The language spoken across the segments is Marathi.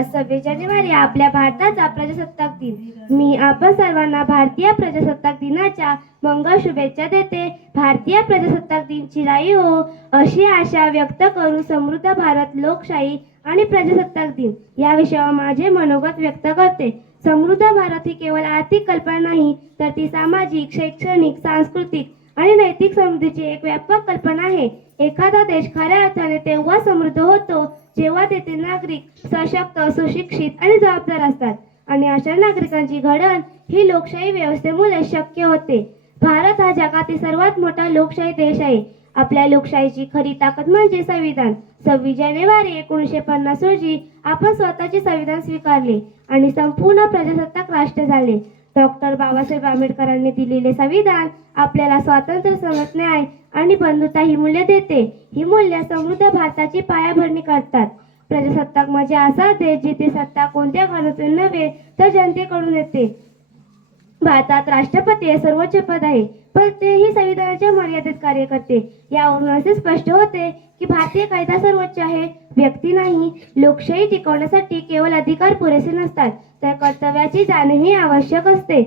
आज 26 जानेवारी आपल्या भारताचा प्रजासत्ताक दिन. मी आपण सर्वांना भारतीय प्रजासत्ताक दिनाच्या मंगल शुभेच्छा देते. भारतीय प्रजासत्ताक दिन चिराई हो अशी आशा व्यक्त करून समृद्ध भारत, लोकशाही आणि प्रजासत्ताक दिन या विषयावर माझे मनोगत व्यक्त करते. समृद्ध भारत ही केवळ आर्थिक कल्पना नाही, तर ती सामाजिक, शैक्षणिक, सांस्कृतिक आणि नैतिक समृद्धीची एक व्यापक कल्पना आहे. एखादा देश खऱ्या अर्थाने तेव्हा समृद्ध होतो जेव्हा तेथे नागरिक सशक्त, सुशिक्षित आणि जबाबदार असतात, आणि अशा नागरिकांची घडण ही लोकशाही व्यवस्थेमुळे शक्य होते. भारत हा जगातील सर्वात मोठा लोकशाही देश आहे. आपल्या लोकशाहीची खरी ताकद म्हणजे संविधान. 26 जानेवारी 1950 रोजी आपण स्वतःचे संविधान स्वीकारले आणि संपूर्ण प्रजासत्ताक राष्ट्र झाले. डॉक्टर बाबासाहेब आंबेडकरांनी दिलेले संविधान आपल्याला स्वातंत्र्य, समता, न्याय आणि बंधुता ही मूल्ये देते. ही मूल्ये समृद्ध भारताची पायाभरणी करतात. प्रजासत्ताक म्हणजे असा देश जिथे सत्ता कोणत्या घरातून नव्हे तर जनतेकडून येते. भारतात राष्ट्रपती हे सर्वोच्च पद आहे, पण तेही संविधानाच्या मर्यादेत कार्य करते. यावरून असे स्पष्ट होते की भारतीय कायदा सर्वोच्च आहे, व्यक्ती नाही. लोकशाही टिकवण्यासाठी केवळ अधिकार पुरेसे नसतात, तर कर्तव्याची जाणीवही आवश्यक असते.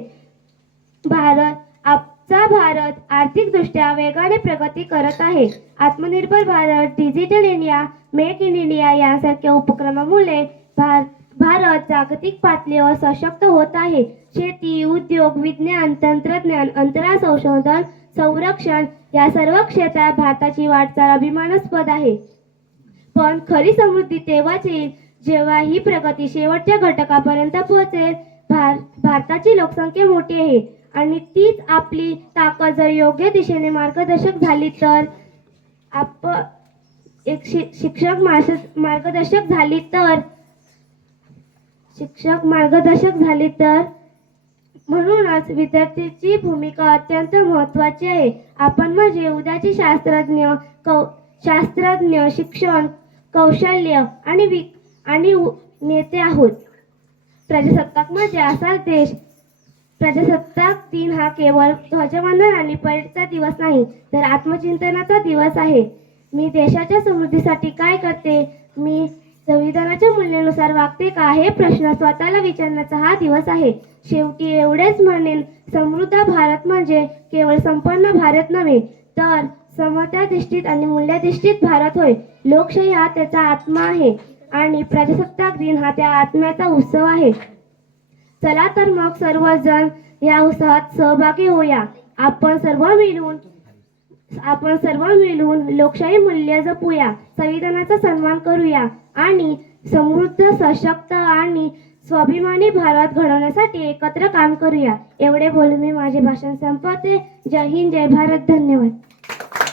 आजचा भारत आर्थिकदृष्ट्या वेगाने प्रगती करत आहे. आत्मनिर्भर Bharat, digital India, make in India यांसारख्या उपक्रमामुळे भारत जागतिक पातळीवर सशक्त होत आहे. शेती, उद्योग, विज्ञान, तंत्रज्ञान, अंतराळ संशोधन, संरक्षण या सर्व क्षेत्रात भारताची वाटचाल अभिमानास्पद आहे. पण खरी समृद्धी तेव्हाच येईल जेव्हा ही प्रगती शेवटच्या घटकापर्यंत पोहोचेल. भारताची लोकसंख्या मोठी आहे आणि तीच आपली ताकद. जर योग्य दिशेने मार्गदर्शक झाली तर शिक्षक मार्गदर्शक झाली तर म्हणूनच विद्यार्थ्यांची भूमिका अत्यंत महत्त्वाची आहे. आपण म्हणजे उद्याचे शास्त्रज्ञ, शिक्षण, कौशल्य आणि नेते आहोत. प्रजासत्ताक म्हणजे असा देश. प्रजासत्ताक दिन हा केवळ ध्वजवंदन आणि परेडचा दिवस नाही, तर आत्मचिंतनाचा दिवस आहे. मी देशाच्या समृद्धीसाठी काय करते? मी संविधानाच्या मूल्यानुसार वागते का? हे प्रश्न स्वतःला विचारण्याचा हा दिवस आहे. शेवटी एवढेच म्हणेन, समृद्ध भारत म्हणजे केवळ संपन्न भारत नव्हे, तर समताधिष्ठित आणि मूल्याधिष्ठित भारत होय. लोकशाही हा त्याचा आत्मा आहे आणि प्रजासत्ताक दिन हा त्या आत्म्याचा उत्सव आहे. चला तर मग सर्वजण या उत्सवात सहभागी होऊया. आपण सर्व मिळून लोकशाही मूल्य जपूया, संविधानाचा सन्मान करूया आणि समृद्ध, सशक्त आणि स्वाभिमानी भारत घडवण्यासाठी एकत्र काम करूया. एवढे बोलून मी माझे भाषण संपवते. जय हिंद, जय भारत. धन्यवाद.